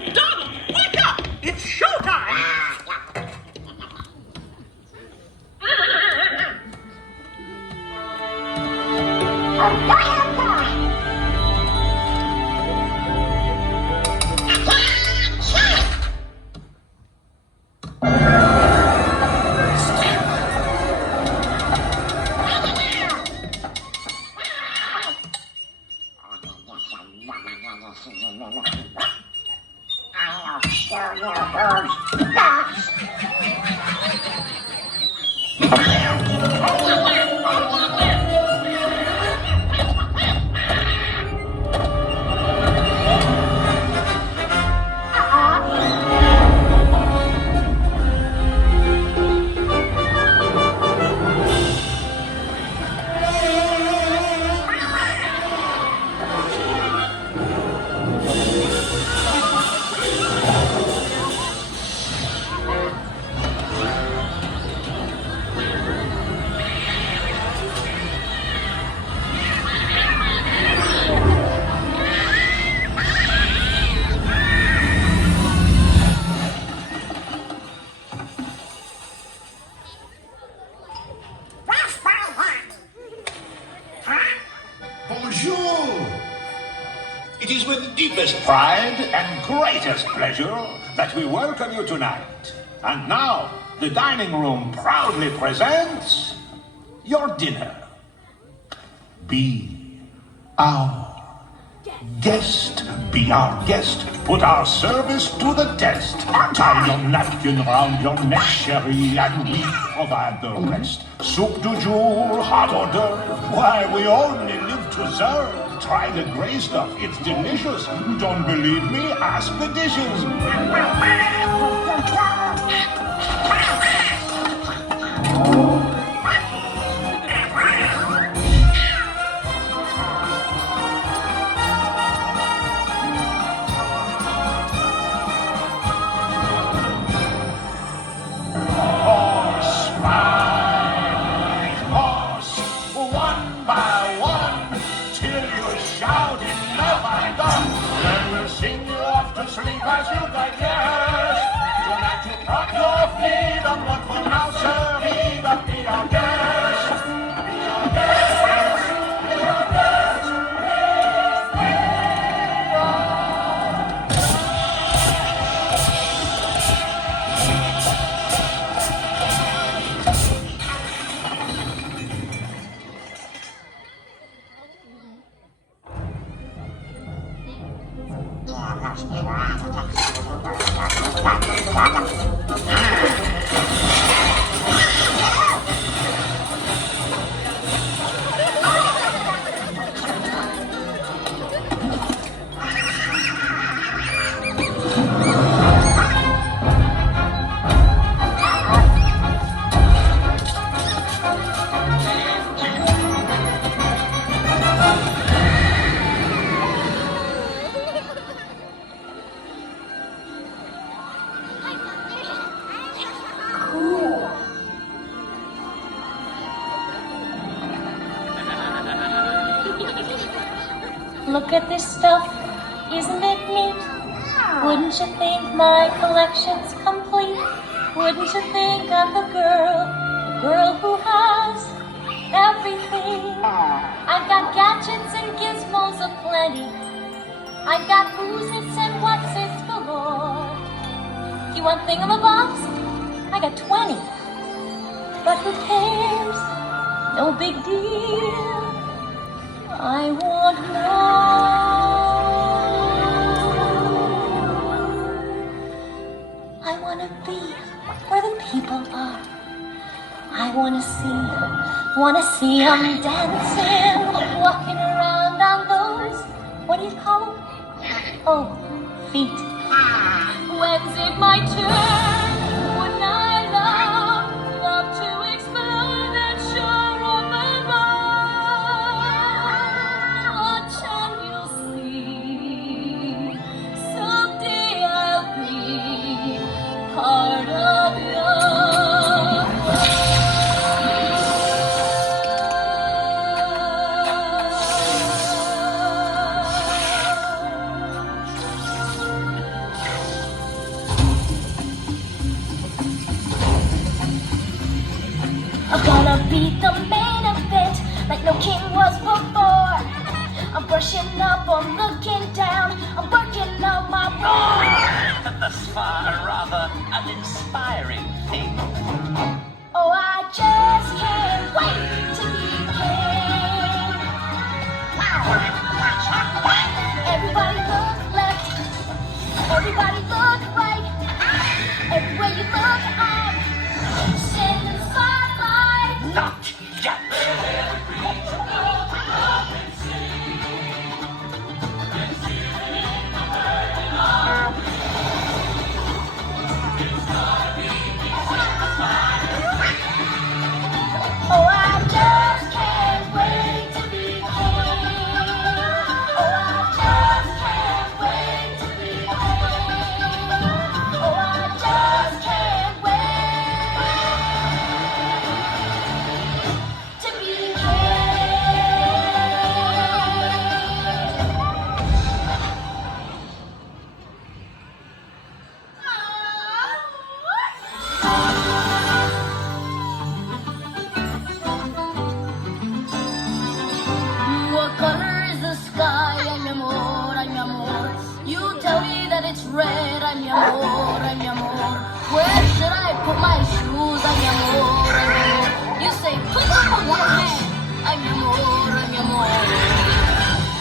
Donald, wake up! It's showtime! Bonjour! It is with deepest pride and greatest pleasure that we welcome you tonight. And now, the dining room proudly presents your dinner. Be our guest. Be our guest. Put our service to the test. Tie your napkin round your neck, chérie, and we provide the rest. Soup du jour, hot hors d'oeuvre. Why, we only live to serve. Try the gray stuff, it's delicious. Don't believe me? Ask the dishes. Sleep as you digest. Tonight you cut your feet on what will now serve. Be our guest. Be our guest. Be our guest. Look at this stuff, isn't it neat? Wouldn't you think my collection's complete? Wouldn't you think I'm the girl who has everything? I've got gadgets and gizmos aplenty. I've got who's its and what's its galore. Do you want thingamabobs? I got 20. But who cares? No big deal. I want more. I want to be where the people are. I want to see them dancing, walking around on those, what do you call them? Oh, feet. When's it my turn? Wouldn't I love to explore that shore of above? Watch and you'll see, someday I'll be part of you. the main event like no king was before. I'm brushing up, I'm looking down, I'm working on my roar. Thus far, rather uninspiring thing. Oh, I just can't wait to be king. Everybody look left, everybody look right. Everywhere you look, I'm standing spotlight. Not yet. Oh, I just can't wait to be king. Oh, I just can't wait to be king. Oh, I just can't wait to be What color is the sky? Ay, mi amor, ay, mi amor. You tell me that it's red. Ay, mi amor, ay, mi amor. Where should I put my shoes? Ay, mi amor, ay, mi amor. You say, put them on one hand. Ay, mi amor, ay, mi amor.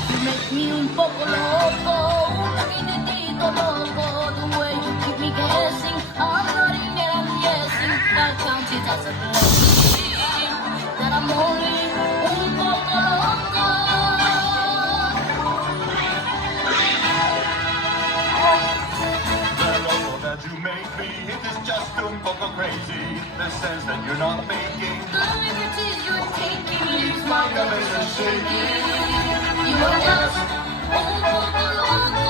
You make me un poco loco, un poquitito loco. The way you keep me guessing, I'm nodding and I'm yesing. I count it as a blessing that I'm only un poco loco. The loco that you make me, it is just un poco crazy. The sense that you're not making The liberties you're taking leaves my my elevation shaking. You are just un poco loco.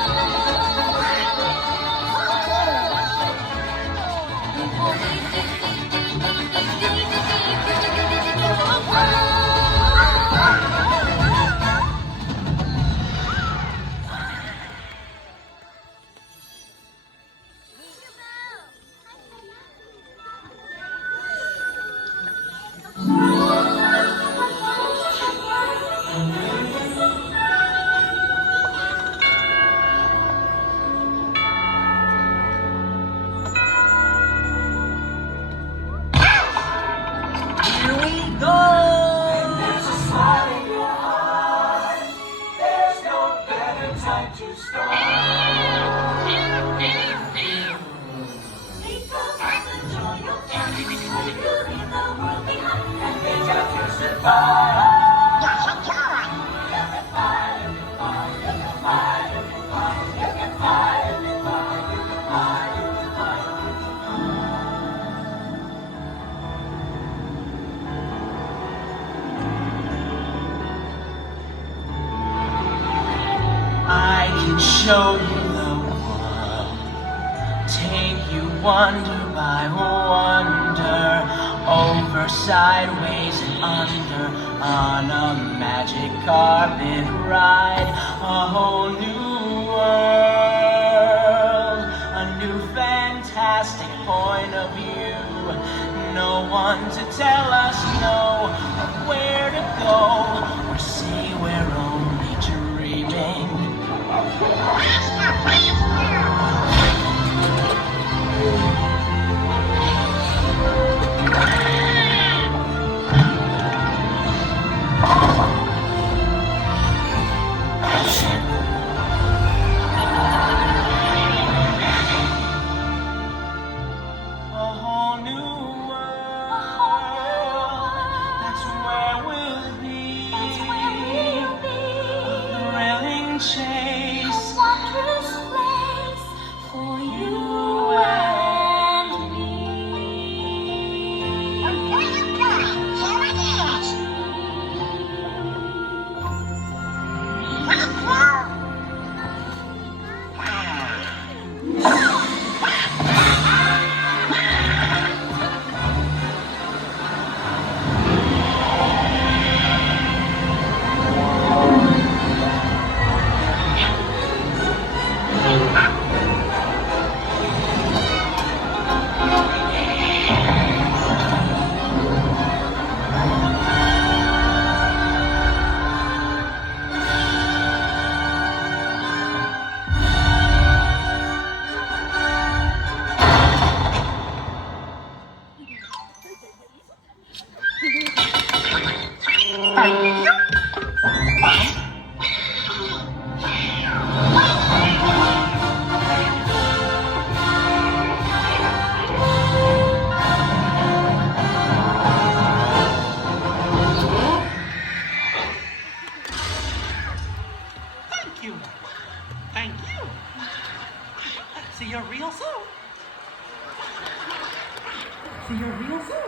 Here we go. There's a smile in your heart. There's no better time to start. Think about the joy you'll get when you leave the world behind and make out your survive. I can show you the world, take you wonder by wonder, over, sideways, and under, on a magic carpet ride, a whole new world, a new fantastic point of view. No one to tell us no, or where to go, or say we're only dreaming. A whole new world. That's Thank you. Thank you. Thank you. See you real soon. See you real soon.